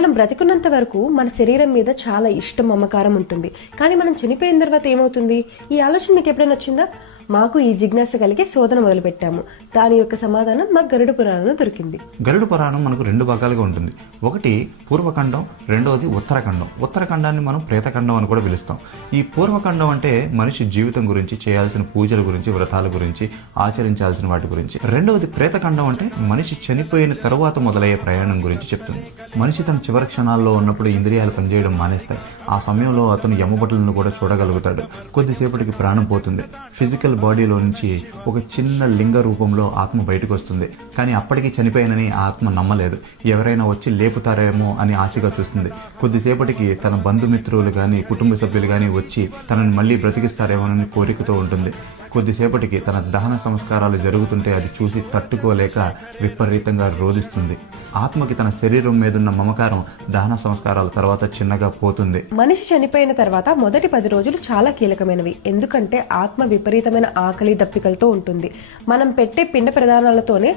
మనం బ్రతికున్నంత వరకు మన శరీరం మీద చాలా ఇష్టం, మమకారం ఉంటుంది. కానీ మనం చనిపోయిన తర్వాత ఏమవుతుంది? ఈ ఆలోచన మీకు ఎప్పుడైనా వచ్చిందా? మాకు ఈ జిజ్ఞాస కలిగి శోధన మొదలుపెట్టాము. దాని యొక్క సమాధానం మాకు గరుడ పురాణంలో దొరికింది. గరుడ పురాణం మనకు రెండు భాగాలుగా ఉంటుంది. ఒకటి పూర్వఖండం, రెండవది ఉత్తరఖండం. ఉత్తరఖండాన్ని మనం ప్రేతఖండం అని కూడా పిలుస్తాం. ఈ పూర్వఖండం అంటే మనిషి జీవితం గురించి, చేయాల్సిన పూజల గురించి, వ్రతాల గురించి, ఆచరించాల్సిన వాటి గురించి. రెండవది ప్రేతఖండం అంటే మనిషి చనిపోయిన తరువాత మొదలయ్యే ప్రయాణం గురించి చెప్తుంది. మనిషి తన చివరి క్షణాల్లో ఉన్నప్పుడు ఇంద్రియాలు పనిచేయడం మానేస్తాయి. ఆ సమయంలో అతను యమభటులను కూడా చూడగలుగుతాడు. కొద్దిసేపటికి ప్రాణం పోతుంది. ఫిజికల్ బాడీలో నుంచి ఒక చిన్న లింగ రూపంలో ఆత్మ బయటకు వస్తుంది. కానీ అప్పటికి చనిపోయినని ఆత్మ నమ్మలేదు. ఎవరైనా వచ్చి లేపుతారేమో అని ఆశగా చూస్తుంది. కొద్దిసేపటికి తన బంధుమిత్రులు కానీ, కుటుంబ సభ్యులు కానీ వచ్చి తనని మళ్ళీ బ్రతికిస్తారేమోనని కోరికతో ఉంటుంది. కొద్దిసేపటికి తన దహన సంస్కారాలు జరుగుతుంటే అది చూసి తట్టుకోలేక విపరీతంగా రోధిస్తుంది. ఆత్మకి తన శరీరం మీదున్న మమకారం దహన సంస్కారాల తర్వాత చిన్నగా పోతుంది. మనిషి చనిపోయిన తర్వాత మొదటి 10 రోజులు చాలా కీలకమైనవి. ఎందుకంటే ఆత్మ విపరీతమైన ఆకలి దప్పికలతో ఉంటుంది. మనం పెట్టే పిండ ప్రదానాలతోనే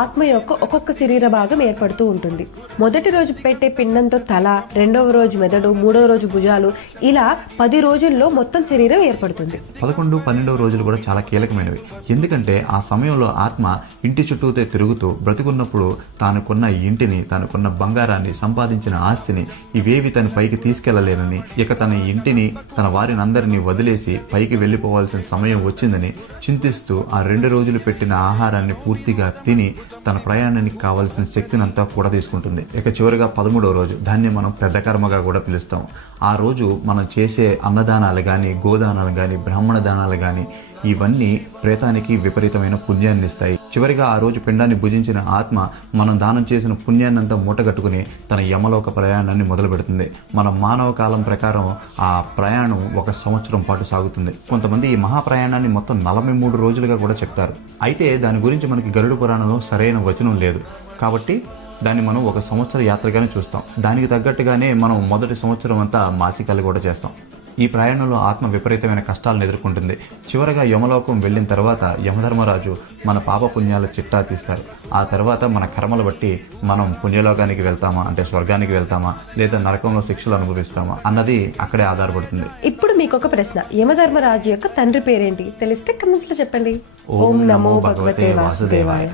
ఆత్మ యొక్క ఒక్కొక్క శరీర భాగం ఏర్పడుతూ ఉంటుంది. మొదటి రోజు పెట్టే పిండంతో తల, రెండవ రోజు మెదడు, మూడవ రోజు భుజాలు, ఇలా 10 రోజుల్లో మొత్తం శరీరం ఏర్పడుతుంది. 11, 12వ రోజులు కూడా చాలా కీలకమైనవి. ఎందుకంటే ఆ సమయంలో ఆత్మ ఇంటి చుట్టూతే తిరుగుతూ బ్రతికున్నప్పుడు తానుకున్న ఇంటిని, తనకున్న బంగారాన్ని, సంపాదించిన ఆస్తిని ఇవేవి తన పైకి తీసుకెళ్లలేనని, ఇక తన ఇంటిని, తన వారిని అందరినీ వదిలేసి పైకి వెళ్లిపోవాల్సిన సమయం వచ్చిందని చింతిస్తూ ఆ 2 రోజులు పెట్టిన ఆహారాన్ని పూర్తిగా తిని తన ప్రయాణానికి కావాల్సిన శక్తినంతా కూడా తీసుకుంటుంది. ఇక చివరిగా 13వ రోజు, దాన్ని మనం పెద్ద కర్మగా కూడా పిలుస్తాం. ఆ రోజు మనం చేసే అన్నదానాలు కానీ, గోదానాలు కానీ, బ్రాహ్మణ దానాలు కానీ ఇవన్నీ ప్రేతానికి విపరీతమైన పుణ్యాన్ని ఇస్తాయి. చివరిగా ఆ రోజు పిండాన్ని భుజించిన ఆత్మ మనం దానం చేసిన పుణ్యాన్నంతా మూటగట్టుకుని తన యమలోక ప్రయాణాన్ని మొదలు పెడుతుంది. మన మానవ కాలం ప్రకారం ఆ ప్రయాణం 1 సంవత్సరం పాటు సాగుతుంది. కొంతమంది ఈ మహాప్రయాణాన్ని మొత్తం 43 రోజులుగా కూడా చెప్తారు. అయితే దాని గురించి మనకి గరుడ పురాణంలో సరైన వచనం లేదు. కాబట్టి దాన్ని మనం 1 సంవత్సర యాత్రగానే చూస్తాం. దానికి తగ్గట్టుగానే మనం మొదటి సంవత్సరం అంతా మాసికాలు కూడా చేస్తాం. ఈ ప్రయాణంలో ఆత్మ విపరీతమైన కష్టాలను ఎదుర్కొంటుంది. చివరగా యమలోకం వెళ్ళిన తర్వాత యమధర్మరాజు మన పాప పుణ్యాల చిట్టా తీస్తారు. ఆ తర్వాత మన కర్మలు బట్టి మనం పుణ్యలోకానికి వెళ్తామా, అంటే స్వర్గానికి వెళ్తామా, లేదా నరకంలో శిక్షలు అనుభవిస్తామా అన్నది అక్కడే ఆధారపడుతుంది. ఇప్పుడు మీకు ఒక ప్రశ్న, యమధర్మరాజు యొక్క తండ్రి పేరేంటి? తెలిస్తే కమెంట్స్ లో చెప్పండి. ఓం నమో భగవతే వాసుదేవాయ.